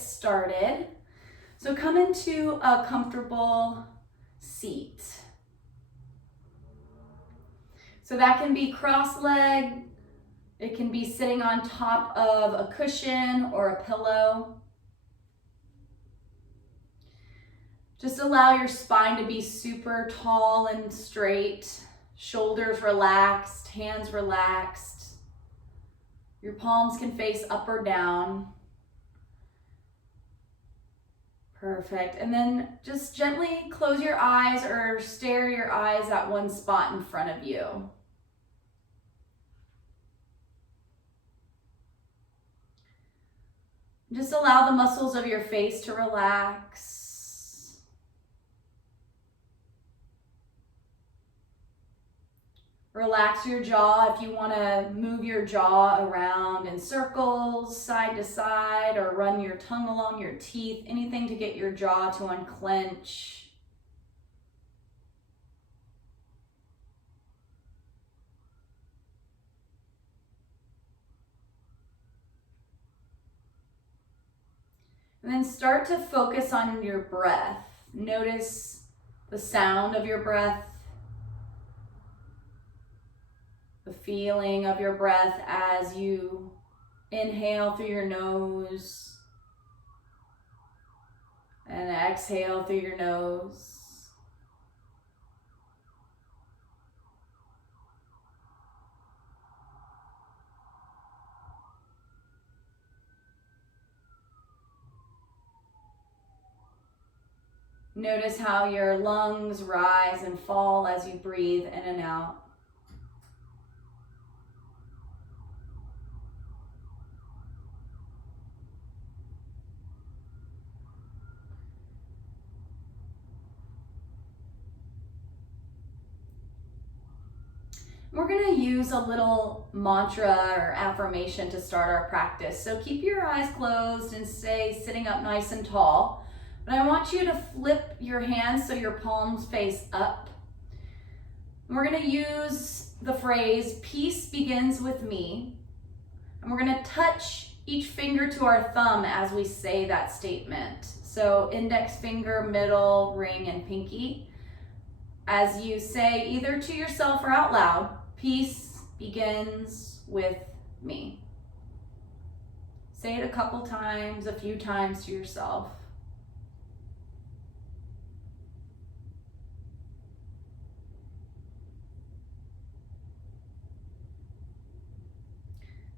get started. So come into a comfortable seat. So that can be cross-legged, it can be sitting on top of a cushion or a pillow. Just allow your spine to be super tall and straight, shoulders relaxed, hands relaxed. Your palms can face up or down. Perfect. And then just gently close your eyes or stare your eyes at one spot in front of you. Just allow the muscles of your face to relax. Relax your jaw if you want to move your jaw around in circles, side to side, or run your tongue along your teeth, anything to get your jaw to unclench. And then start to focus on your breath. Notice the sound of your breath, the feeling of your breath as you inhale through your nose and exhale through your nose. Notice how your lungs rise and fall as you breathe in and out. We're going to use a little mantra or affirmation to start our practice. So keep your eyes closed and stay sitting up nice and tall. But I want you to flip your hands so your palms face up. And we're going to use the phrase, peace begins with me. And we're going to touch each finger to our thumb as we say that statement. So index finger, middle, ring, and pinky. As you say either to yourself or out loud, peace begins with me. Say it a couple times, a few times to yourself.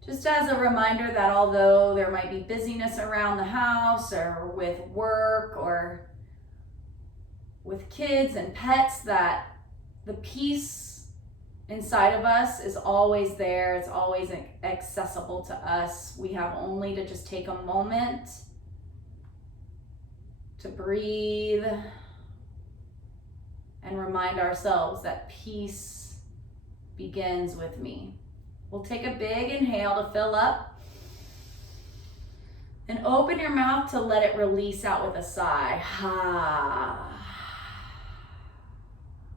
Just as a reminder that although there might be busyness around the house or with work or with kids and pets, that the peace inside of us is always there. It's always accessible to us. We have only to just take a moment to breathe and remind ourselves that peace begins with me. We'll take a big inhale to fill up and open your mouth to let it release out with a sigh. Ha.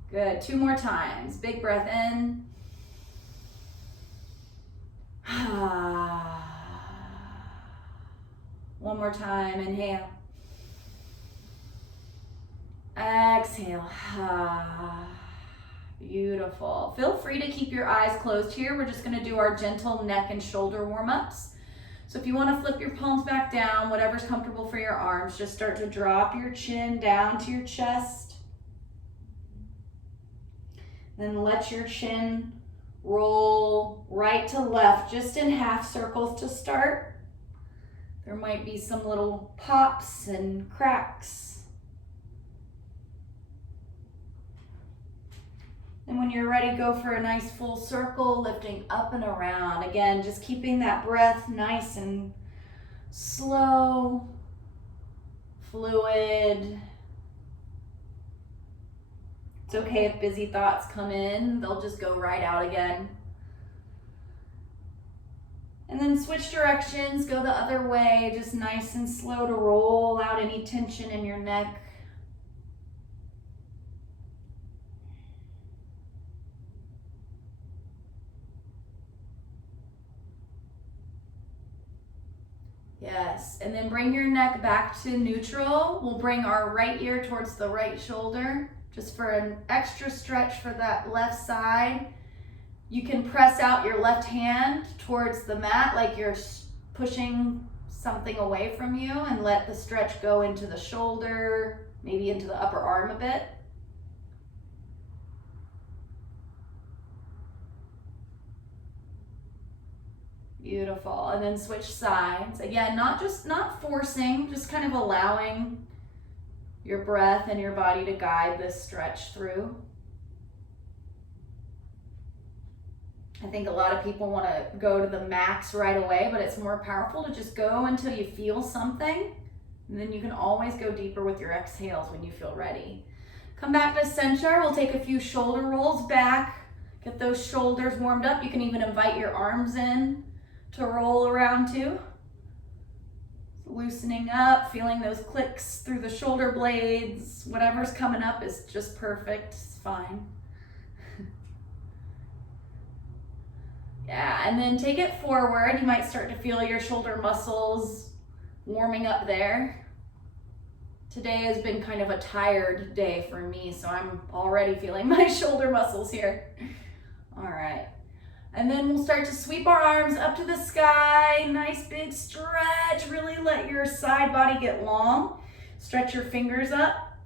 Good, 2 more times. Big breath in. One more time, inhale. Exhale. Beautiful. Feel free to keep your eyes closed here. We're just going to do our gentle neck and shoulder warm-ups. So if you want to flip your palms back down, whatever's comfortable for your arms, just start to drop your chin down to your chest. Then let your chin roll right to left, just in half circles to start. There might be some little pops and cracks. And when you're ready, go for a nice full circle, lifting up and around. Again, just keeping that breath nice and slow, fluid. It's okay if busy thoughts come in, they'll just go right out again. And then switch directions, go the other way, just nice and slow to roll out any tension in your neck. Yes, and then bring your neck back to neutral. We'll bring our right ear towards the right shoulder, just for an extra stretch for that left side. You can press out your left hand towards the mat like you're pushing something away from you, and let the stretch go into the shoulder, maybe into the upper arm a bit. Beautiful. And then switch sides. Again, not forcing, just kind of allowing your breath and your body to guide this stretch through. I think a lot of people want to go to the max right away, but it's more powerful to just go until you feel something. And then you can always go deeper with your exhales when you feel ready. Come back to center. We'll take a few shoulder rolls back. Get those shoulders warmed up. You can even invite your arms in to roll around too. Loosening up, feeling those clicks through the shoulder blades. Whatever's coming up is just perfect, it's fine. Yeah, and then take it forward. You might start to feel your shoulder muscles warming up there. Today has been kind of a tired day for me, so I'm already feeling my shoulder muscles here. All right. And then we'll start to sweep our arms up to the sky. Nice big stretch. Really let your side body get long. Stretch your fingers up.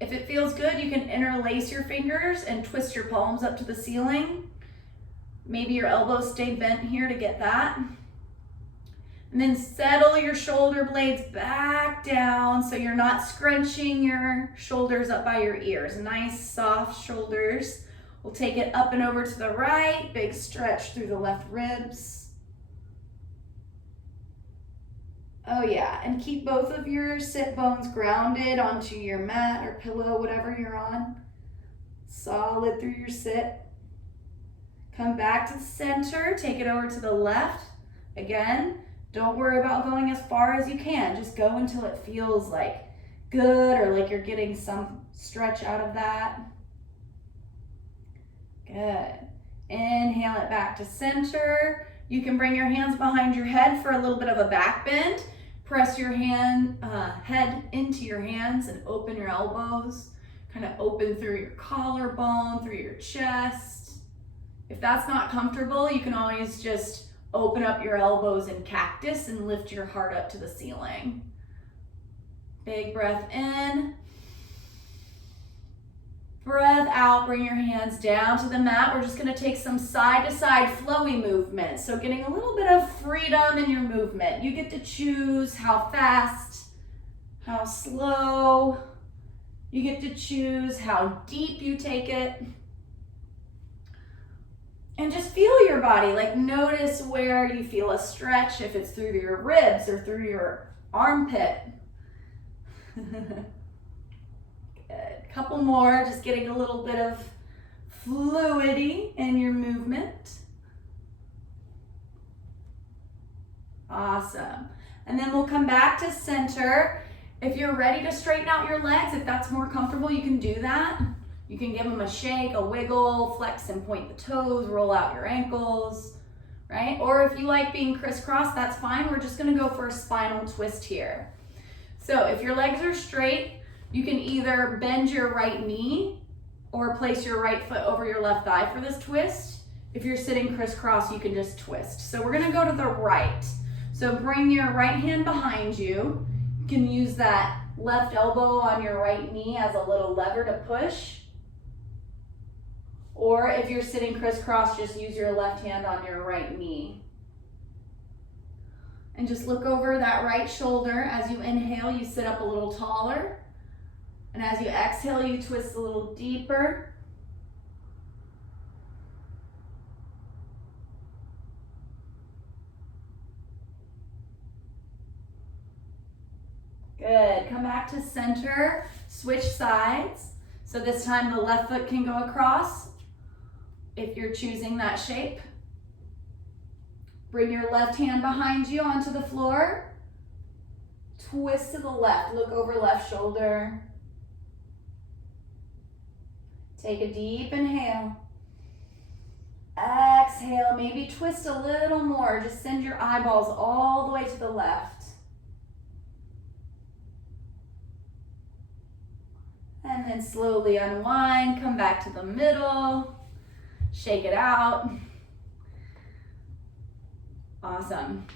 If it feels good, you can interlace your fingers and twist your palms up to the ceiling. Maybe your elbows stay bent here to get that. And then settle your shoulder blades back down so you're not scrunching your shoulders up by your ears. Nice soft shoulders. We'll take it up and over to the right, big stretch through the left ribs. Oh yeah, and keep both of your sit bones grounded onto your mat or pillow, whatever you're on. Solid through your sit. Come back to the center, take it over to the left. Again, don't worry about going as far as you can. Just go until it feels like good or like you're getting some stretch out of that. Good. Inhale it back to center. You can bring your hands behind your head for a little bit of a back bend. Press your head into your hands and open your elbows. Kind of open through your collarbone, through your chest. If that's not comfortable, you can always just open up your elbows in cactus and lift your heart up to the ceiling. Big breath in. Breath out, bring your hands down to the mat. We're just gonna take some side to side flowy movement. So getting a little bit of freedom in your movement. You get to choose how fast, how slow. You get to choose how deep you take it. And just feel your body, like notice where you feel a stretch, if it's through your ribs or through your armpit. Good. Couple more, just getting a little bit of fluidity in your movement. Awesome. And then we'll come back to center. If you're ready to straighten out your legs, if that's more comfortable, you can do that. You can give them a shake, a wiggle, flex and point the toes, roll out your ankles, right? Or if you like being crisscross, that's fine. We're just gonna go for a spinal twist here. So if your legs are straight, you can either bend your right knee or place your right foot over your left thigh for this twist. If you're sitting crisscross, you can just twist. So we're gonna go to the right. So bring your right hand behind you. You can use that left elbow on your right knee as a little lever to push. Or if you're sitting crisscross, just use your left hand on your right knee. And just look over that right shoulder. As you inhale, you sit up a little taller. And as you exhale, you twist a little deeper. Good. Come back to center. Switch sides. So this time the left foot can go across if you're choosing that shape. Bring your left hand behind you onto the floor. Twist to the left. Look over left shoulder. Take a deep inhale. exhale, maybe twist a little more. Just send your eyeballs all the way to the left. And then slowly unwind, come back to the middle, shake it out. Awesome.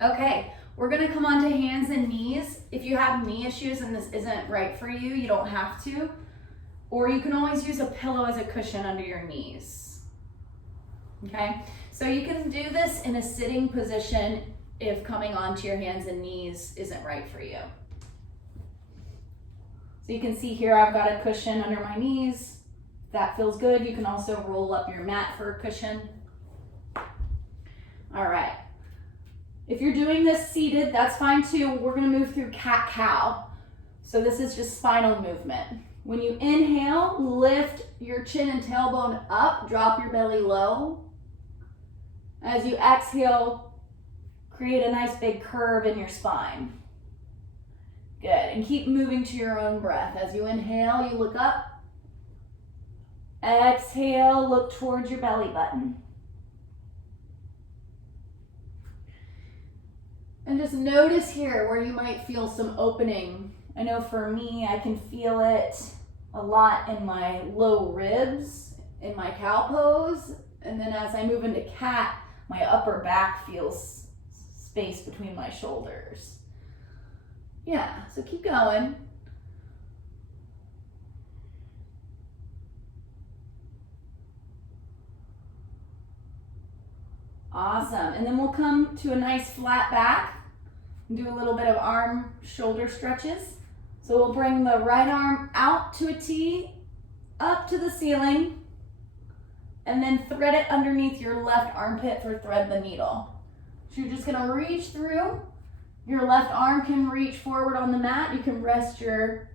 Okay, we're gonna come onto hands and knees. If you have knee issues and this isn't right for you, you don't have to. Or you can always use a pillow as a cushion under your knees. Okay, so you can do this in a sitting position if coming onto your hands and knees isn't right for you. So you can see here I've got a cushion under my knees. If that feels good, you can also roll up your mat for a cushion. All right. If you're doing this seated, that's fine too. We're gonna move through cat-cow. So this is just spinal movement. When you inhale, lift your chin and tailbone up, drop your belly low. As you exhale, create a nice big curve in your spine. Good, and keep moving to your own breath. As you inhale, you look up. Exhale, look towards your belly button. And just notice here where you might feel some opening. I know for me, I can feel it a lot in my low ribs, in my cow pose. And then as I move into cat, my upper back feels space between my shoulders. Yeah, so keep going. Awesome, and then we'll come to a nice flat back and do a little bit of arm shoulder stretches. So we'll bring the right arm out to a T, up to the ceiling, and then thread it underneath your left armpit for thread the needle. So you're just gonna reach through. Your left arm can reach forward on the mat. You can rest your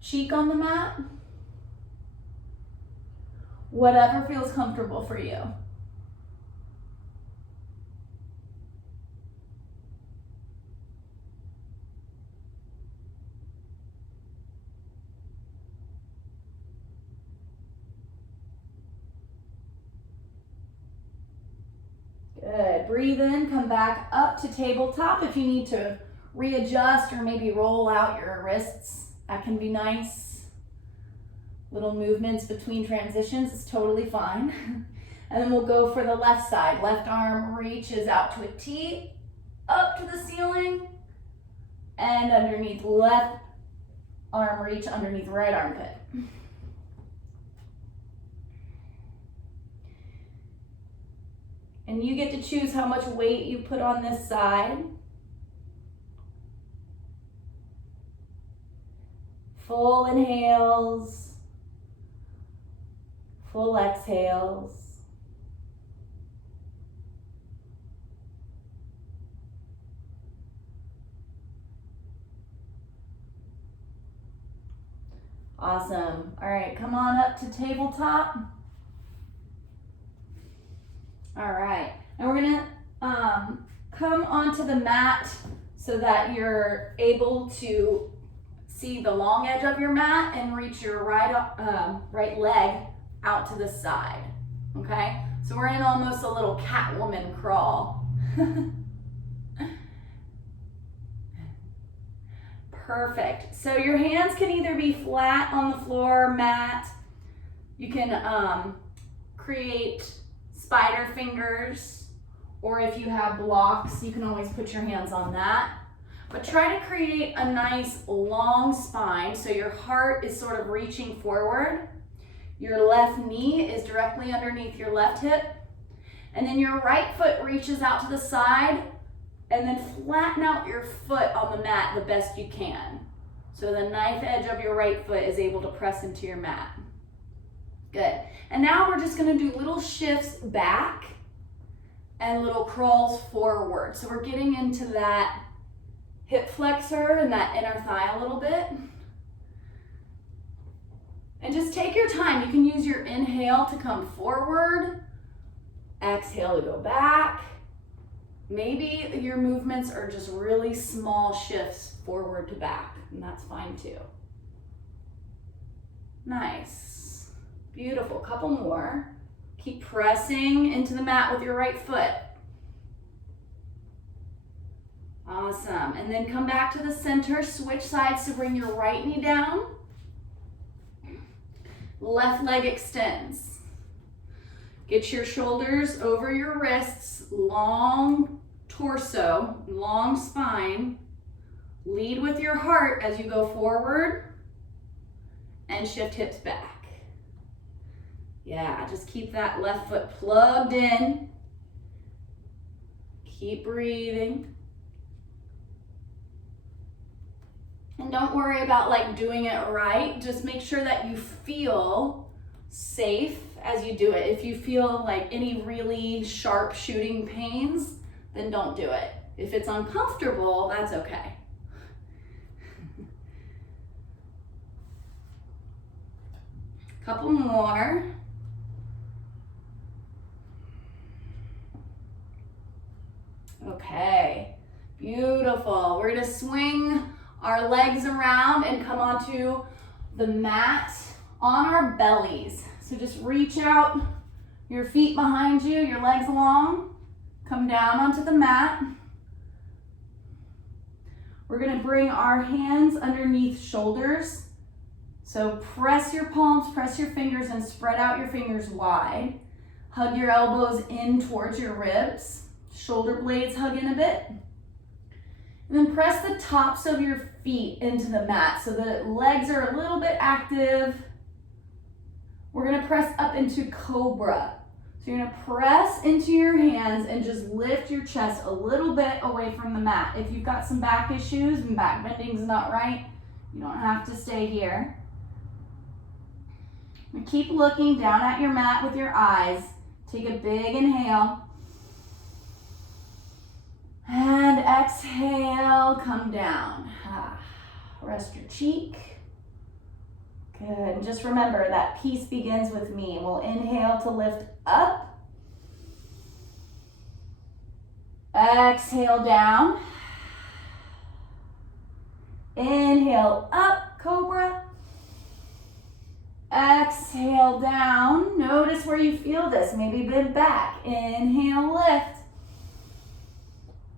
cheek on the mat. Whatever feels comfortable for you. Good, breathe in, come back up to tabletop. If you need to readjust or maybe roll out your wrists, that can be nice. Little movements between transitions is totally fine. And then we'll go for the left side. Left arm reaches out to a T, up to the ceiling, and underneath left arm reach underneath right armpit. And you get to choose how much weight you put on this side. Full inhales, full exhales. Awesome. All right, come on up to tabletop. All right, and we're gonna come onto the mat so that you're able to see the long edge of your mat and reach your right leg out to the side, okay? So we're in almost a little Catwoman crawl. Perfect. So your hands can either be flat on the floor, mat. You can create spider fingers, or if you have blocks, you can always put your hands on that. But try to create a nice long spine so your heart is sort of reaching forward. Your left knee is directly underneath your left hip. And then your right foot reaches out to the side, and then flatten out your foot on the mat the best you can. So the knife edge of your right foot is able to press into your mat. Good. And now we're just gonna do little shifts back and little crawls forward. So we're getting into that hip flexor and that inner thigh a little bit. And just take your time. You can use your inhale to come forward, exhale to go back. Maybe your movements are just really small shifts forward to back, and that's fine too. Nice. Beautiful, couple more. Keep pressing into the mat with your right foot. Awesome. And then come back to the center, switch sides to bring your right knee down. Left leg extends. Get your shoulders over your wrists, long torso, long spine. Lead with your heart as you go forward and shift hips back. Yeah, just keep that left foot plugged in. Keep breathing. And don't worry about like doing it right. Just make sure that you feel safe as you do it. If you feel like any really sharp shooting pains, then don't do it. If it's uncomfortable, that's okay. Couple more. Okay, beautiful. We're gonna swing our legs around and come onto the mat on our bellies. So just reach out, your feet behind you, your legs long, come down onto the mat. We're gonna bring our hands underneath shoulders. So press your palms, press your fingers, and spread out your fingers wide. Hug your elbows in towards your ribs. Shoulder blades hug in a bit. And then press the tops of your feet into the mat so the legs are a little bit active. We're gonna press up into Cobra. So you're gonna press into your hands and just lift your chest a little bit away from the mat. If you've got some back issues and back bending's not right, you don't have to stay here. And keep looking down at your mat with your eyes. Take a big inhale. And exhale, come down. Rest your cheek. Good, and just remember that peace begins with me. We'll inhale to lift up. Exhale down. Inhale up, Cobra. Exhale down. Notice where you feel this. Maybe bend back. Inhale, lift.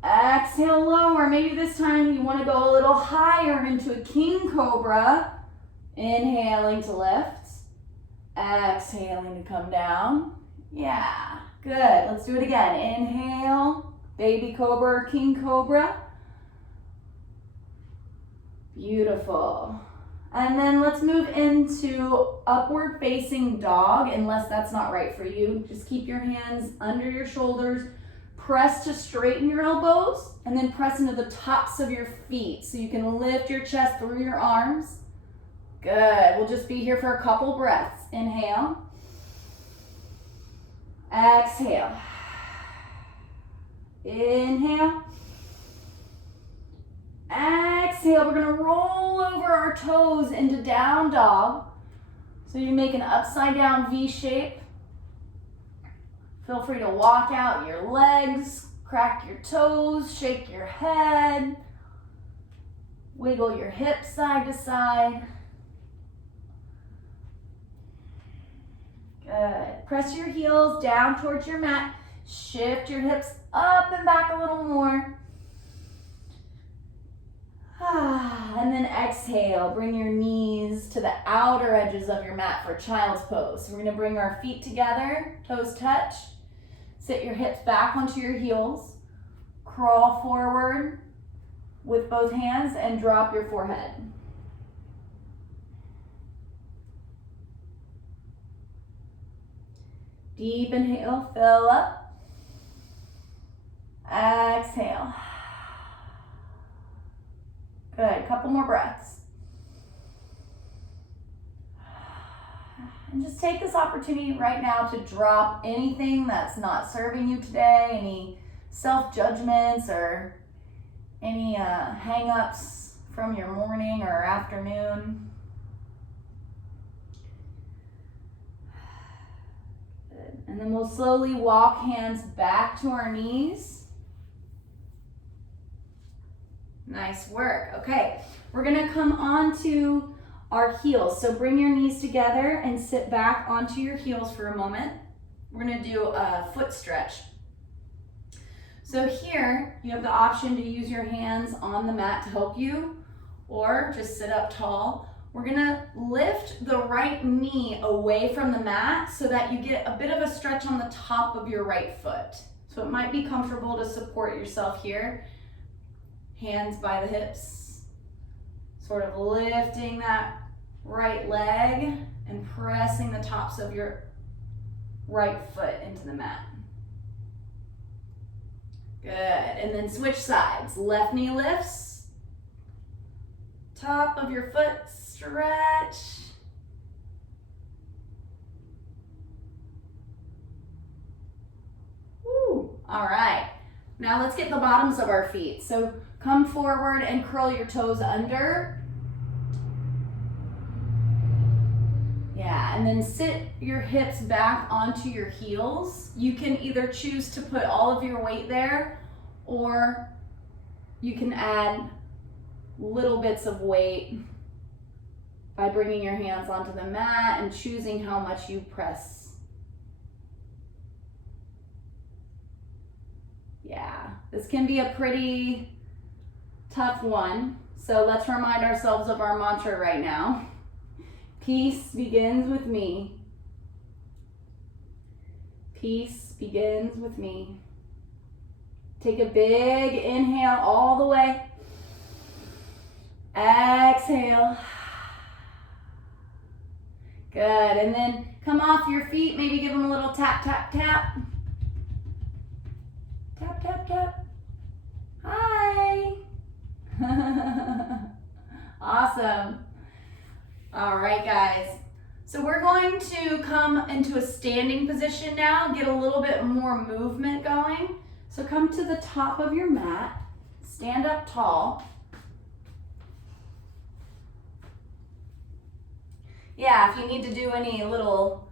Exhale, lower. Maybe this time you want to go a little higher into a King Cobra. Inhaling to lift. Exhaling to come down. Yeah, good. Let's do it again. Inhale, Baby Cobra or King Cobra. Beautiful. And then let's move into upward facing dog, unless that's not right for you. Just keep your hands under your shoulders. Press to straighten your elbows and then press into the tops of your feet so you can lift your chest through your arms. Good. We'll just be here for a couple breaths. Inhale. Exhale. Inhale. Exhale. We're going to roll over our toes into down dog. So you make an upside down V shape. Feel free to walk out your legs, crack your toes, shake your head, wiggle your hips side to side. Good. Press your heels down towards your mat. Shift your hips up and back a little more. And then exhale. Bring your knees to the outer edges of your mat for child's pose. We're going to bring our feet together, toes touch. Sit your hips back onto your heels. Crawl forward with both hands and drop your forehead. Deep inhale, fill up. Exhale. Good, couple more breaths. And just take this opportunity right now to drop anything that's not serving you today, any self-judgments or any hang-ups from your morning or afternoon. Good. And then we'll slowly walk hands back to our knees. Nice work. Okay, we're gonna come onto our heels. So bring your knees together and sit back onto your heels for a moment. we're gonna do a foot stretch. So here, you have the option to use your hands on the mat to help you, or just sit up tall. We're gonna lift the right knee away from the mat so that you get a bit of a stretch on the top of your right foot. So it might be comfortable to support yourself here. Hands by the hips, sort of lifting that right leg and pressing the tops of your right foot into the mat. Good, and then switch sides. Left knee lifts, top of your foot, stretch. Woo. All right, now let's get the bottoms of our feet. So come forward and curl your toes under. Yeah, and then sit your hips back onto your heels. You can either choose to put all of your weight there, or you can add little bits of weight by bringing your hands onto the mat and choosing how much you press. Yeah, this can be a pretty tough one. So let's remind ourselves of our mantra right now. Peace begins with me. Peace begins with me. Take a big inhale all the way. Exhale. Good, and then come off your feet, maybe give them a little tap, tap, tap. Tap, tap, tap. Hi. Awesome. All right, guys. So we're going to come into a standing position now, get a little bit more movement going. So come to the top of your mat, stand up tall. Yeah, if you need to do any little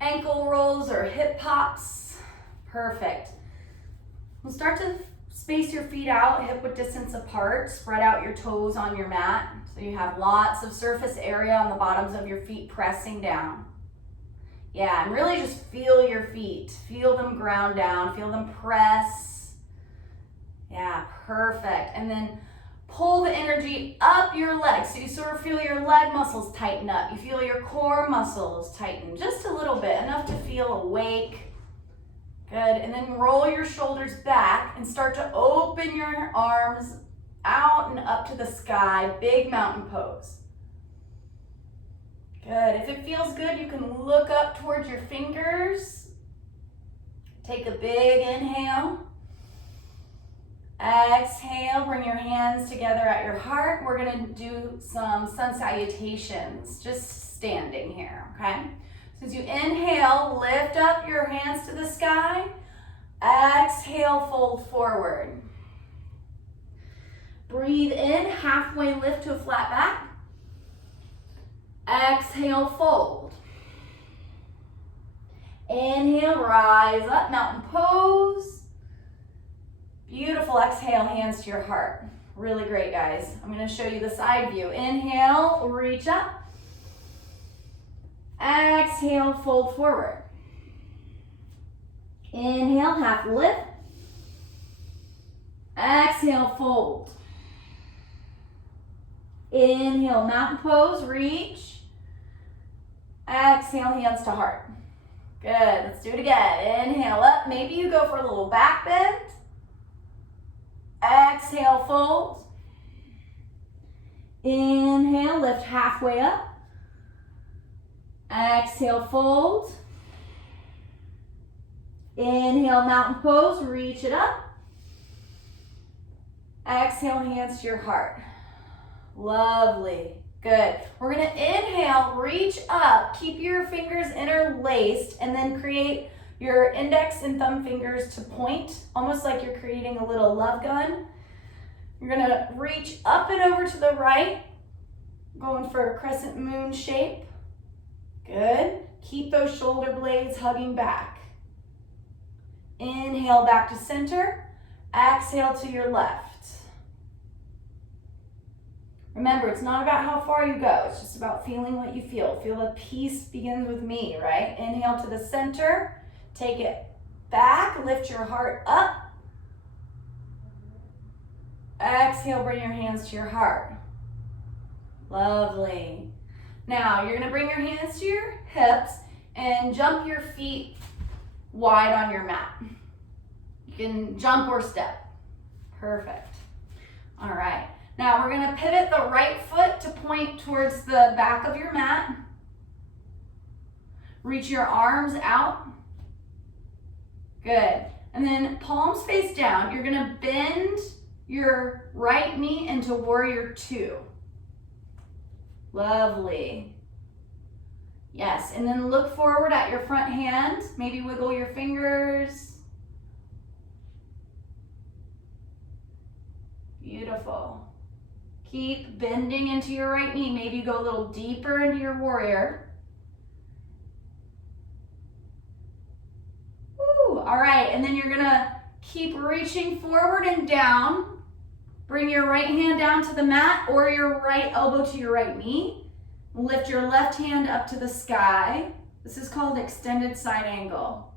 ankle rolls or hip pops, perfect. We'll start to space your feet out, hip width distance apart, spread out your toes on your mat. So you have lots of surface area on the bottoms of your feet pressing down. Yeah, and really just feel your feet. Feel them ground down, feel them press. Yeah, perfect. And then pull the energy up your legs. So you sort of feel your leg muscles tighten up. You feel your core muscles tighten just a little bit, enough to feel awake. Good, and then roll your shoulders back and start to open your arms out and up to the sky, big mountain pose. Good, if it feels good, you can look up towards your fingers. Take a big inhale. Exhale, bring your hands together at your heart. We're gonna do some sun salutations, just standing here, okay? So as you inhale, lift up your hands to the sky. Exhale, fold forward. Breathe in, halfway lift to a flat back. Exhale, fold. Inhale, rise up, mountain pose. Beautiful, exhale, hands to your heart. Really great, guys. I'm gonna show you the side view. Inhale, reach up. Exhale, fold forward. Inhale, half lift. Exhale, fold. Inhale, mountain pose, reach. Exhale, hands to heart. Good, let's do it again. Inhale up, maybe you go for a little back bend. Exhale, fold. Inhale, lift halfway up. Exhale, fold. Inhale, mountain pose, reach it up. Exhale, hands to your heart. Lovely, good. We're gonna inhale, reach up, keep your fingers interlaced, and then create your index and thumb fingers to point, almost like you're creating a little love gun. You're gonna reach up and over to the right, going for a crescent moon shape. Good. Keep those shoulder blades hugging back. Inhale back to center. Exhale to your left. Remember, it's not about how far you go. It's just about feeling what you feel. Feel that peace begins with me, right? Inhale to the center. Take it back. Lift your heart up. Exhale, bring your hands to your heart. Lovely. Now, you're going to bring your hands to your hips and jump your feet wide on your mat. You can jump or step. Perfect. All right. Now we're going to pivot the right foot to point towards the back of your mat. Reach your arms out. Good. And then palms face down. You're going to bend your right knee into warrior two. Lovely. Yes, and then look forward at your front hand. Maybe wiggle your fingers. Beautiful. Keep bending into your right knee. Maybe go a little deeper into your warrior. Woo, all right, and then you're gonna keep reaching forward and down. Bring your right hand down to the mat or your right elbow to your right knee. Lift your left hand up to the sky. This is called extended side angle.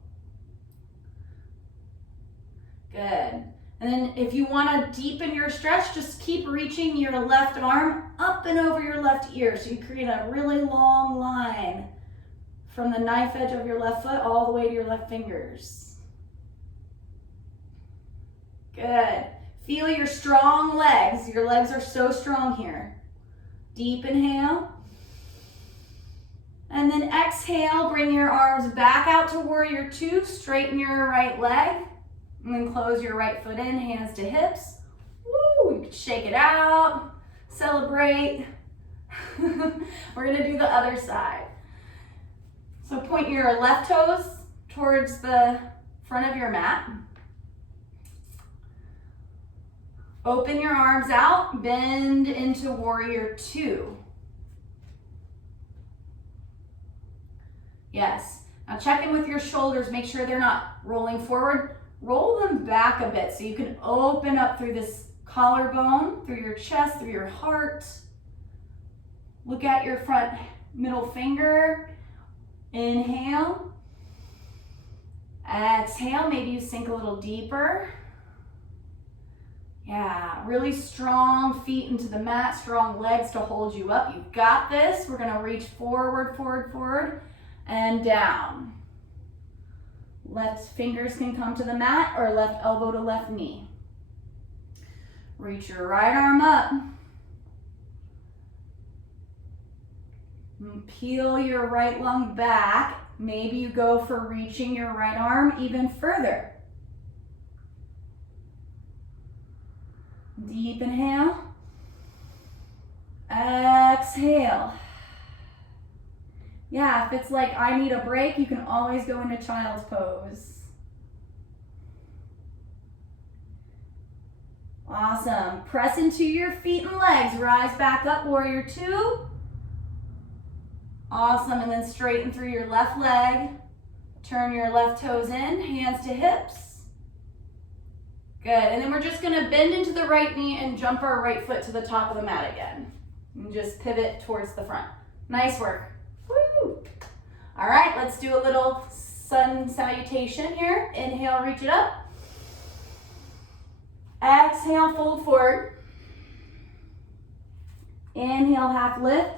Good. And then if you want to deepen your stretch, just keep reaching your left arm up and over your left ear. So you create a really long line from the knife edge of your left foot all the way to your left fingers. Good. Feel your strong legs. Your legs are so strong here. Deep inhale. And then exhale, bring your arms back out to warrior two. Straighten your right leg. And then close your right foot in, hands to hips. Woo, you can shake it out, celebrate. We're gonna do the other side. So point your left toes towards the front of your mat. Open your arms out, bend into warrior two. Yes, now check in with your shoulders, make sure they're not rolling forward. Roll them back a bit so you can open up through this collarbone, through your chest, through your heart. Look at your front middle finger. Inhale. Exhale, maybe you sink a little deeper. Yeah, really strong feet into the mat, strong legs to hold you up. You've got this. We're gonna reach forward, forward, forward, and down. Left fingers can come to the mat or left elbow to left knee. Reach your right arm up. And peel your right lung back. Maybe you go for reaching your right arm even further. Deep inhale. Exhale. Yeah, if it's like I need a break, you can always go into child's pose. Awesome. Press into your feet and legs. Rise back up, warrior two. Awesome, and then straighten through your left leg. Turn your left toes in, hands to hips. Good, and then we're just gonna bend into the right knee and jump our right foot to the top of the mat again. And just pivot towards the front. Nice work. Woo! All right, let's do a little sun salutation here. Inhale, reach it up. Exhale, fold forward. Inhale, half lift.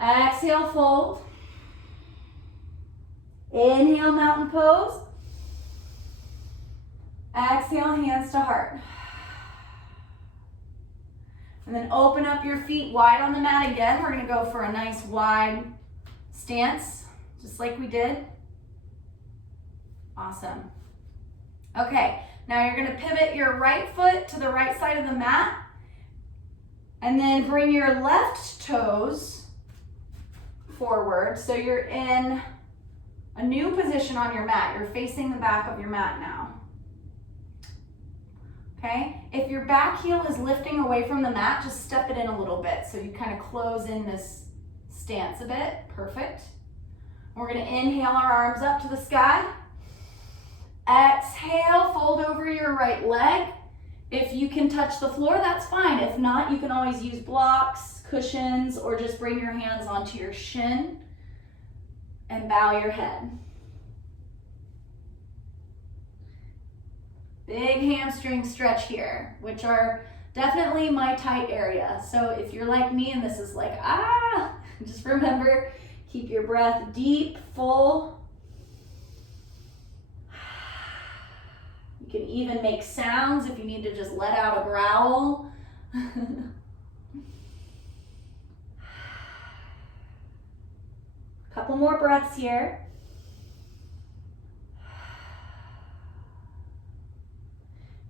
Exhale, fold. Inhale, mountain pose. Exhale, hands to heart. And then open up your feet wide on the mat again. We're gonna go for a nice wide stance, just like we did. Awesome. Okay, now you're gonna pivot your right foot to the right side of the mat, and then bring your left toes forward. So you're in a new position on your mat. You're facing the back of your mat now. Okay, if your back heel is lifting away from the mat, just step it in a little bit so you kind of close in this stance a bit. Perfect. We're gonna inhale our arms up to the sky. Exhale, fold over your right leg. If you can touch the floor, that's fine. If not, you can always use blocks, cushions, or just bring your hands onto your shin and bow your head. Big hamstring stretch here, which are definitely my tight area. So if you're like me and this is like, just remember, keep your breath deep, full. You can even make sounds if you need to just let out a growl. Couple more breaths here.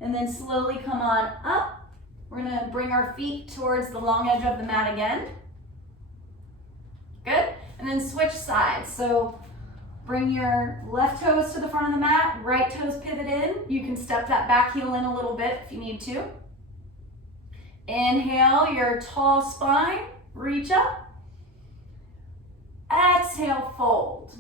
And then slowly come on up. We're gonna bring our feet towards the long edge of the mat again. Good, and then switch sides. So bring your left toes to the front of the mat, right toes pivot in. You can step that back heel in a little bit if you need to. Inhale your tall spine, reach up. Exhale, fold.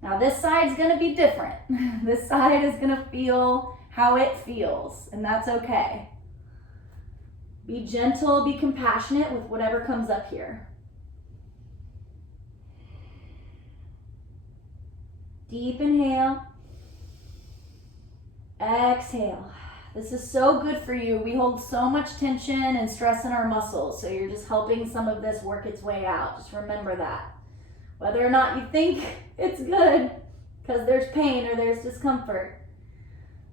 Now this side's gonna be different. This side is gonna feel how it feels, and that's okay. Be gentle, be compassionate with whatever comes up here. Deep inhale. Exhale. This is so good for you. We hold so much tension and stress in our muscles, so you're just helping some of this work its way out. Just remember that. Whether or not you think it's good, because there's pain or there's discomfort,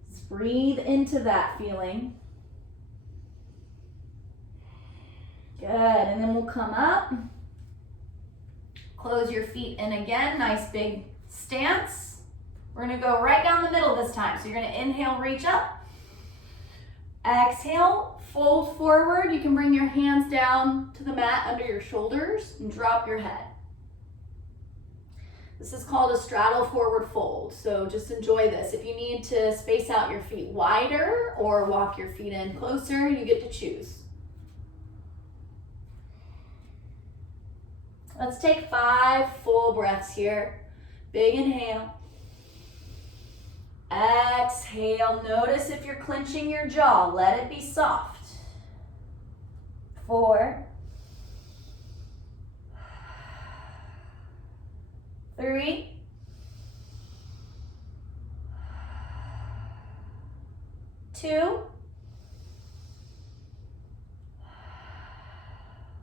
just breathe into that feeling. Good, and then we'll come up. Close your feet in again, nice big stance. We're gonna go right down the middle this time. So you're gonna inhale, reach up. Exhale, fold forward. You can bring your hands down to the mat under your shoulders and drop your head. This is called a straddle forward fold, so just enjoy this. If you need to space out your feet wider or walk your feet in closer, you get to choose. Let's take 5 full breaths here. Big inhale. Exhale. Notice if you're clenching your jaw, let it be soft. 4. 3. 2.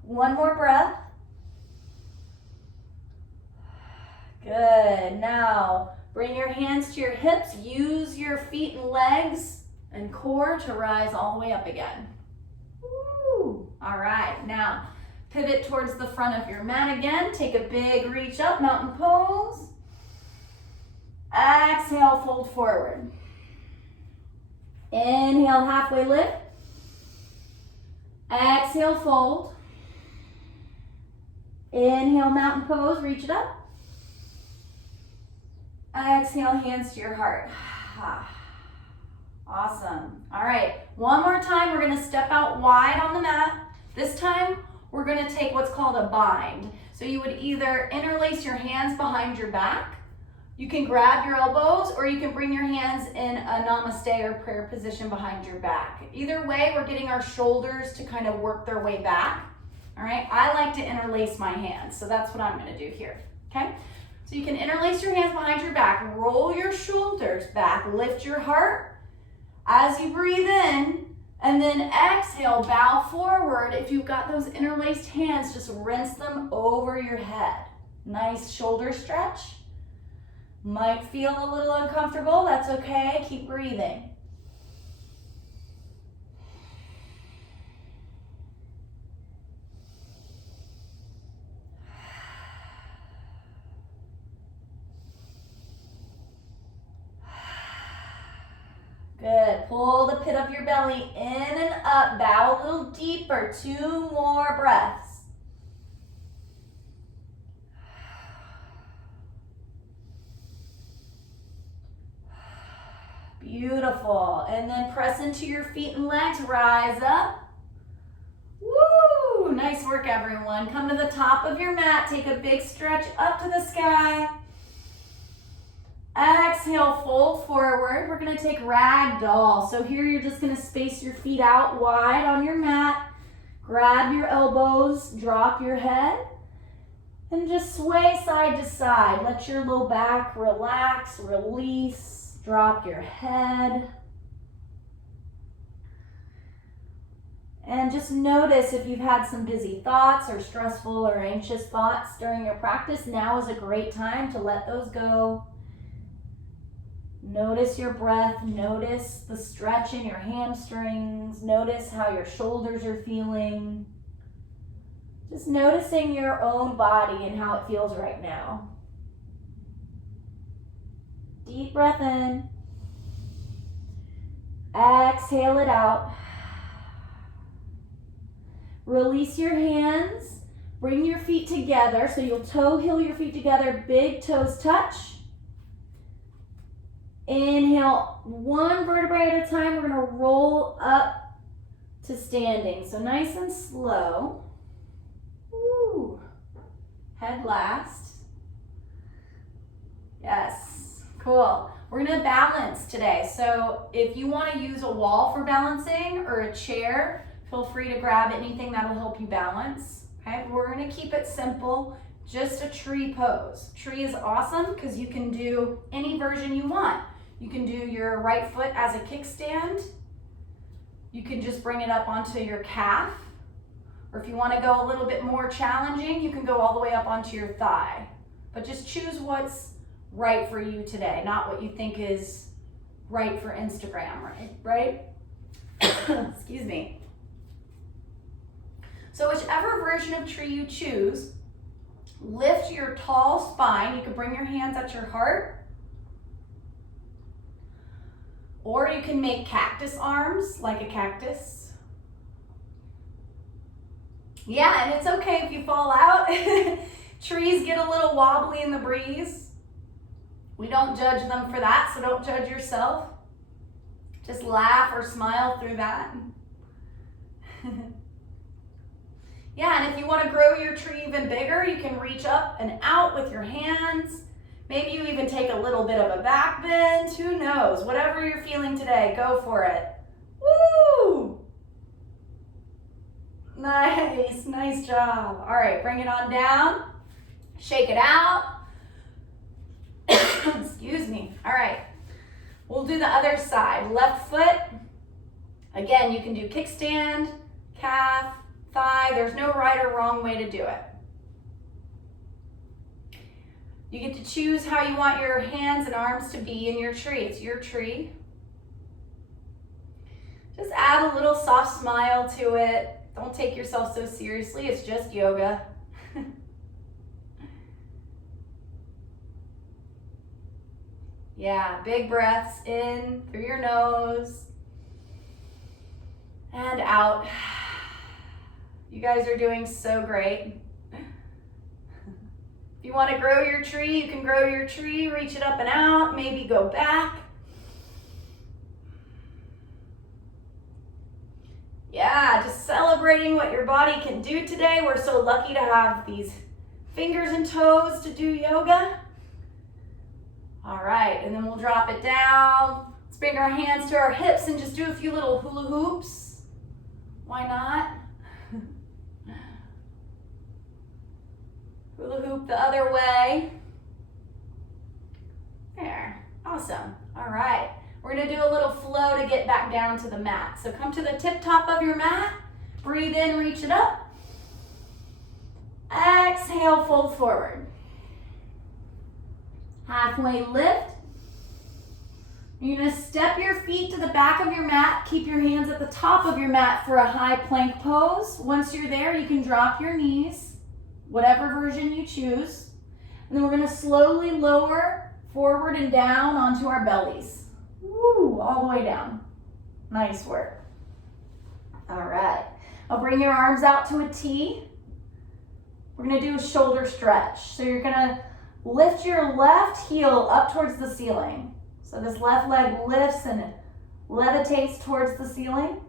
1 more breath. Good. Now, bring your hands to your hips. Use your feet and legs and core to rise all the way up again. Woo. All right. Now, pivot towards the front of your mat again. Take a big reach up, mountain pose. Exhale, fold forward. Inhale, halfway lift. Exhale, fold. Inhale, mountain pose, reach it up. Exhale, hands to your heart. Awesome. All right, one more time. We're gonna step out wide on the mat. This time, we're gonna take what's called a bind. So you would either interlace your hands behind your back, you can grab your elbows, or you can bring your hands in a namaste or prayer position behind your back. Either way, we're getting our shoulders to kind of work their way back. All right, I like to interlace my hands, so that's what I'm gonna do here, okay? So you can interlace your hands behind your back, roll your shoulders back, lift your heart as you breathe in, and then exhale, bow forward. If you've got those interlaced hands, just rinse them over your head. Nice shoulder stretch. Might feel a little uncomfortable, that's okay, keep breathing. Good, pull the pit of your belly in and up, bow a little deeper, 2 more breaths. Beautiful, and then press into your feet and legs, rise up. Woo, nice work everyone. Come to the top of your mat, take a big stretch up to the sky. Exhale, fold forward. We're gonna take ragdoll. So here you're just gonna space your feet out wide on your mat. Grab your elbows, drop your head, and just sway side to side. Let your low back relax, release, drop your head. And just notice if you've had some busy thoughts or stressful or anxious thoughts during your practice, now is a great time to let those go. Notice your breath, notice the stretch in your hamstrings, notice how your shoulders are feeling. Just noticing your own body and how it feels right now. Deep breath in. Exhale it out. Release your hands. Bring your feet together. So you'll toe heel your feet together, big toes touch. Inhale, one vertebrae at a time. We're gonna roll up to standing. So nice and slow. Woo. Head last. Yes, cool. We're gonna balance today. So if you wanna use a wall for balancing or a chair, feel free to grab anything that'll help you balance. Okay, we're gonna keep it simple, just a tree pose. Tree is awesome because you can do any version you want. You can do your right foot as a kickstand. You can just bring it up onto your calf. Or if you want to go a little bit more challenging, you can go all the way up onto your thigh. But just choose what's right for you today, not what you think is right for Instagram, right? Excuse me. So whichever version of tree you choose, lift your tall spine. You can bring your hands at your heart. Or you can make cactus arms, like a cactus. Yeah, and it's okay if you fall out. Trees get a little wobbly in the breeze. We don't judge them for that, so don't judge yourself. Just laugh or smile through that. Yeah, and if you want to grow your tree even bigger, you can reach up and out with your hands. Maybe you even take a little bit of a back bend. Who knows? Whatever you're feeling today, go for it. Woo! Nice, nice job. All right, bring it on down. Shake it out. Excuse me. All right, we'll do the other side. Left foot. Again, you can do kickstand, calf, thigh. There's no right or wrong way to do it. You get to choose how you want your hands and arms to be in your tree. It's your tree. Just add a little soft smile to it. Don't take yourself so seriously. It's just yoga. Yeah, big breaths in through your nose and out. You guys are doing so great. If you want to grow your tree, you can grow your tree, reach it up and out, maybe go back. Yeah, just celebrating what your body can do today. We're so lucky to have these fingers and toes to do yoga. All right, and then we'll drop it down. Let's bring our hands to our hips and just do a few little hula hoops. Why not? Hula hoop the other way. There, awesome. All right, we're gonna do a little flow to get back down to the mat. So come to the tip top of your mat, breathe in, reach it up. Exhale, fold forward. Halfway lift. You're gonna step your feet to the back of your mat, keep your hands at the top of your mat for a high plank pose. Once you're there, you can drop your knees, whatever version you choose. And then we're gonna slowly lower forward and down onto our bellies. Woo, all the way down. Nice work. All right, I'll bring your arms out to a T. We're gonna do a shoulder stretch. So you're gonna lift your left heel up towards the ceiling. So this left leg lifts and levitates towards the ceiling.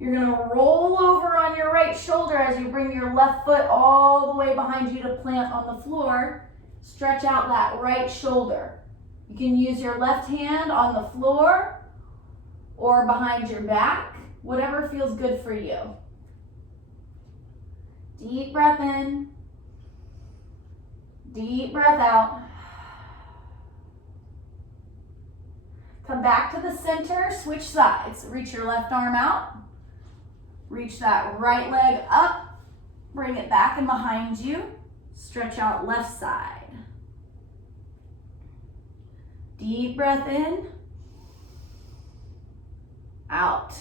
You're gonna roll over on your right shoulder as you bring your left foot all the way behind you to plant on the floor. Stretch out that right shoulder. You can use your left hand on the floor or behind your back, whatever feels good for you. Deep breath in, deep breath out. Come back to the center, switch sides. Reach your left arm out. Reach that right leg up. Bring it back and behind you. Stretch out left side. Deep breath in, out.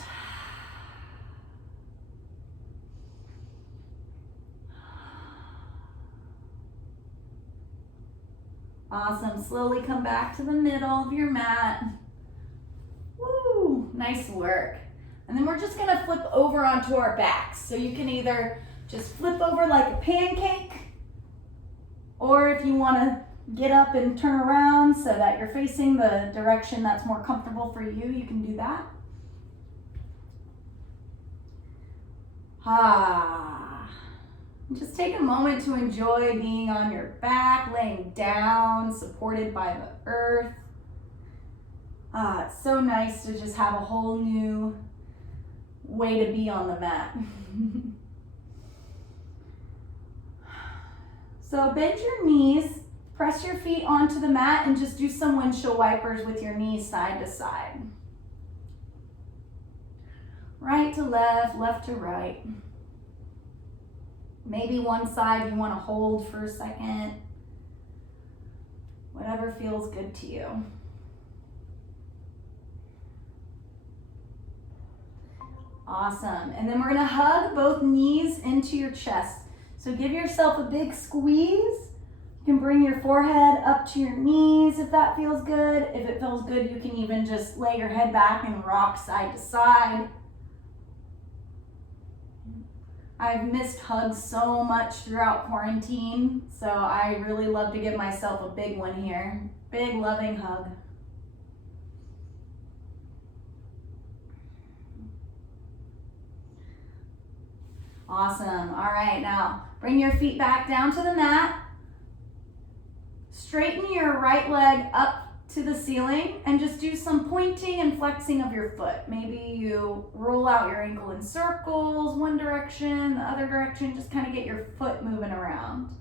Awesome. Slowly come back to the middle of your mat. Woo, nice work. And then we're just gonna flip over onto our backs. So you can either just flip over like a pancake, or if you wanna get up and turn around so that you're facing the direction that's more comfortable for you, you can do that. Just take a moment to enjoy being on your back, laying down, supported by the earth. It's so nice to just have a whole new way to be on the mat. So bend your knees, press your feet onto the mat, and just do some windshield wipers with your knees side to side. Right to left, left to right. Maybe one side you want to hold for a second. Whatever feels good to you. Awesome. And then we're going to hug both knees into your chest. So give yourself a big squeeze. You can bring your forehead up to your knees if that feels good. If it feels good, you can even just lay your head back and rock side to side. I've missed hugs so much throughout quarantine, so I really love to give myself a big one here. Big loving hug. Awesome. All right, now bring your feet back down to the mat. Straighten your right leg up to the ceiling and just do some pointing and flexing of your foot. Maybe you roll out your ankle in circles, one direction, the other direction, just kind of get your foot moving around.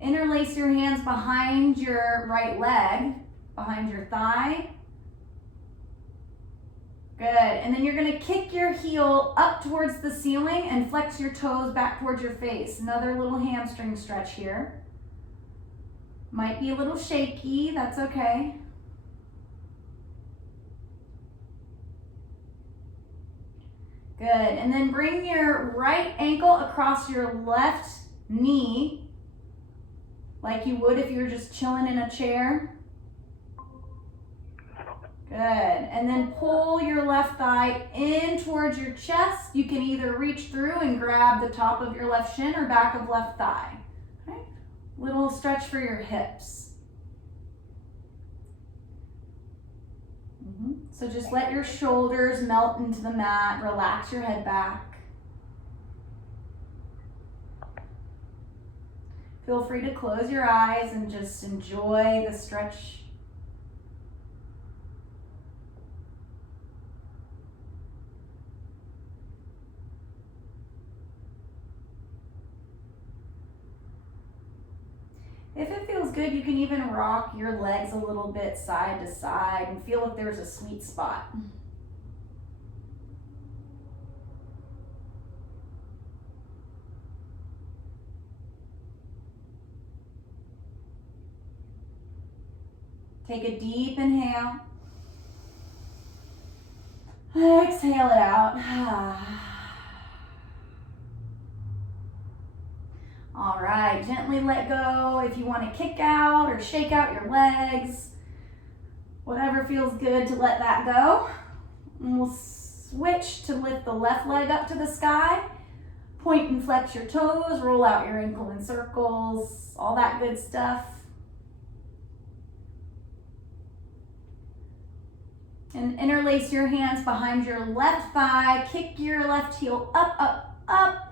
Interlace your hands behind your right leg, behind your thigh. Good, and then you're gonna kick your heel up towards the ceiling and flex your toes back towards your face. Another little hamstring stretch here. Might be a little shaky, that's okay. Good, and then bring your right ankle across your left knee, like you would if you were just chilling in a chair. Good, and then pull your left thigh in towards your chest. You can either reach through and grab the top of your left shin or back of left thigh. Okay? Little stretch for your hips. So just let your shoulders melt into the mat, relax your head back. Feel free to close your eyes and just enjoy the stretch. If it feels good, you can even rock your legs a little bit side to side and feel if there's a sweet spot. Take a deep inhale. Exhale it out. All right, gently let go if you want to kick out or shake out your legs. Whatever feels good to let that go. And we'll switch to lift the left leg up to the sky. Point and flex your toes, roll out your ankle in circles, all that good stuff. And interlace your hands behind your left thigh, kick your left heel up, up, up.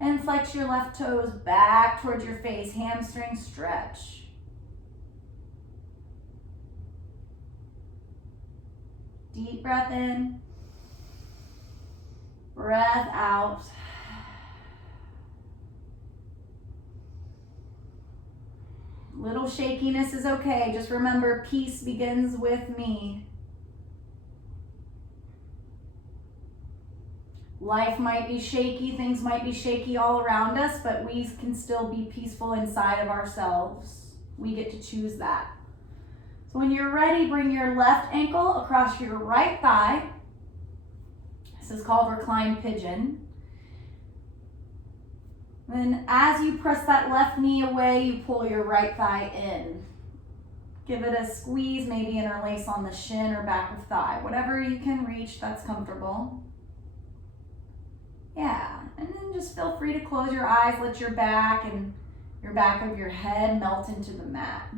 And then flex your left toes back towards your face, hamstring stretch. Deep breath in, breath out. Little shakiness is okay. Just remember, peace begins with me. Life might be shaky, things might be shaky all around us, but we can still be peaceful inside of ourselves. We get to choose that. So when you're ready, bring your left ankle across your right thigh. This is called reclined pigeon. Then as you press that left knee away, you pull your right thigh in. Give it a squeeze, maybe interlace on the shin or back of thigh. Whatever you can reach that's comfortable. Yeah, and then just feel free to close your eyes, let your back and your back of your head melt into the mat.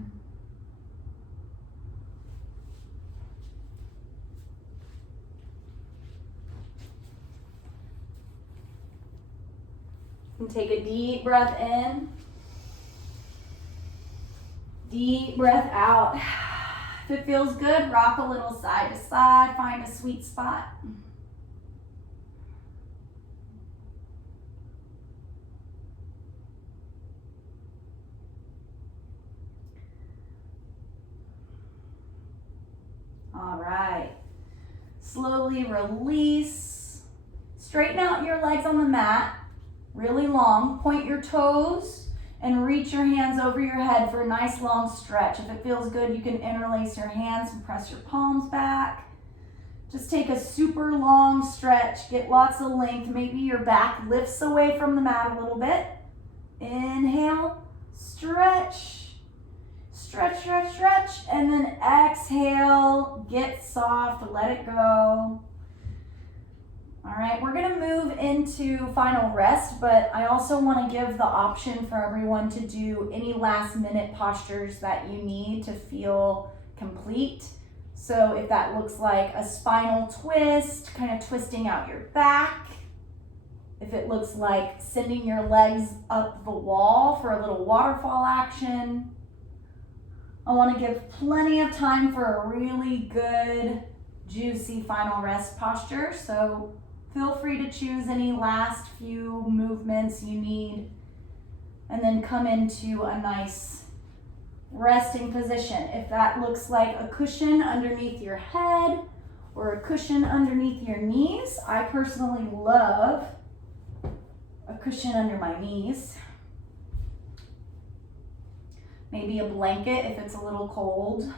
And take a deep breath in. Deep breath out. If it feels good, rock a little side to side, find a sweet spot. All right. Slowly release. Straighten out your legs on the mat, really long. Point your toes and reach your hands over your head for a nice long stretch. If it feels good, you can interlace your hands and press your palms back. Just take a super long stretch. Get lots of length. Maybe your back lifts away from the mat a little bit. Inhale, stretch. Stretch, stretch, stretch, and then exhale, get soft, let it go. All right, we're gonna move into final rest, but I also wanna give the option for everyone to do any last minute postures that you need to feel complete. So if that looks like a spinal twist, kind of twisting out your back, if it looks like sending your legs up the wall for a little waterfall action, I want to give plenty of time for a really good, juicy final rest posture. So feel free to choose any last few movements you need and then come into a nice resting position. If that looks like a cushion underneath your head or a cushion underneath your knees, I personally love a cushion under my knees. Maybe a blanket if it's a little cold.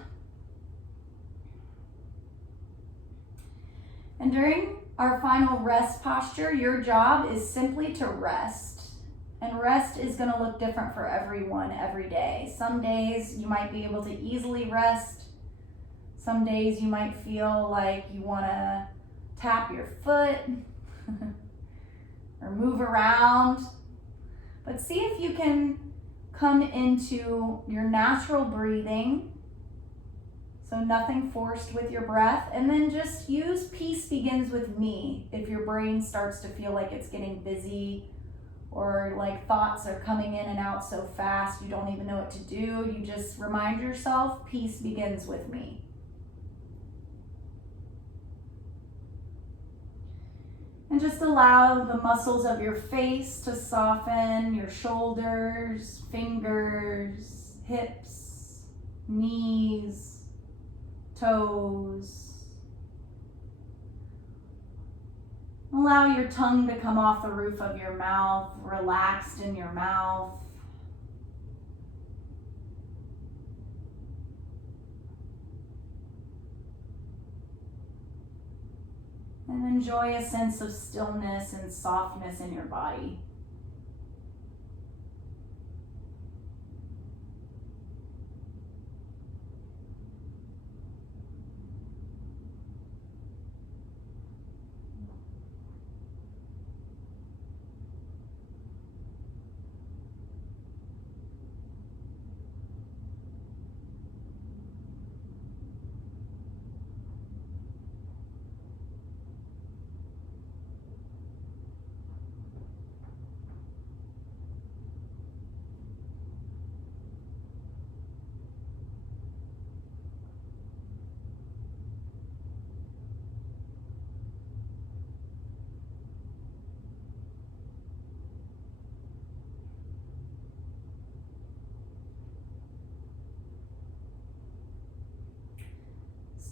And during our final rest posture, your job is simply to rest. And rest is going to look different for everyone every day. Some days you might be able to easily rest. Some days you might feel like you want to tap your foot or move around. But see if you can come into your natural breathing, so nothing forced with your breath, and then just use peace begins with me. If your brain starts to feel like it's getting busy or like thoughts are coming in and out so fast you don't even know what to do, you just remind yourself, peace begins with me. And just allow the muscles of your face to soften, your shoulders, fingers, hips, knees, toes. Allow your tongue to come off the roof of your mouth, relaxed in your mouth. And enjoy a sense of stillness and softness in your body.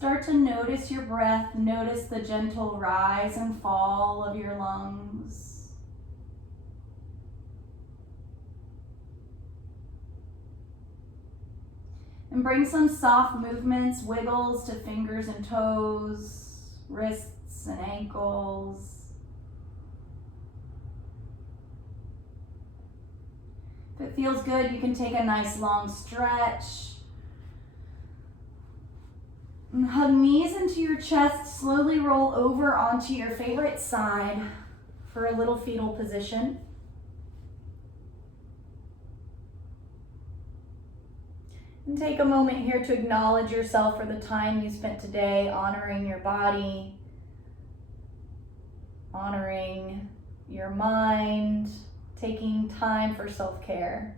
Start to notice your breath. Notice the gentle rise and fall of your lungs. And bring some soft movements, wiggles to fingers and toes, wrists and ankles. If it feels good, you can take a nice long stretch. And hug knees into your chest, slowly roll over onto your favorite side for a little fetal position. And take a moment here to acknowledge yourself for the time you spent today, honoring your body, honoring your mind, taking time for self-care.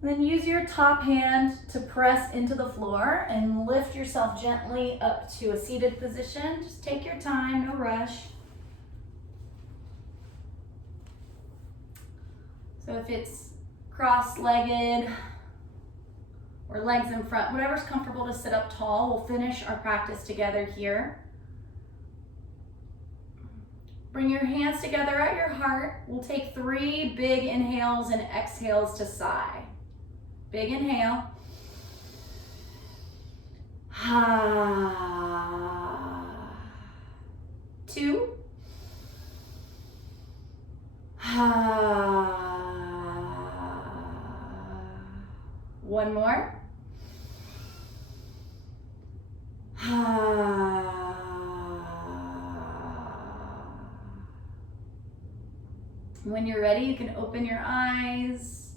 Then use your top hand to press into the floor and lift yourself gently up to a seated position. Just take your time, no rush. So if it's cross-legged or legs in front, whatever's comfortable to sit up tall, we'll finish our practice together here. Bring your hands together at your heart. We'll take 3 big inhales and exhales to sigh. Big inhale. 2. 1 more. When you're ready, you can open your eyes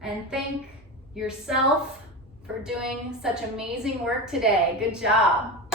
and thank yourself for doing such amazing work today. Good job.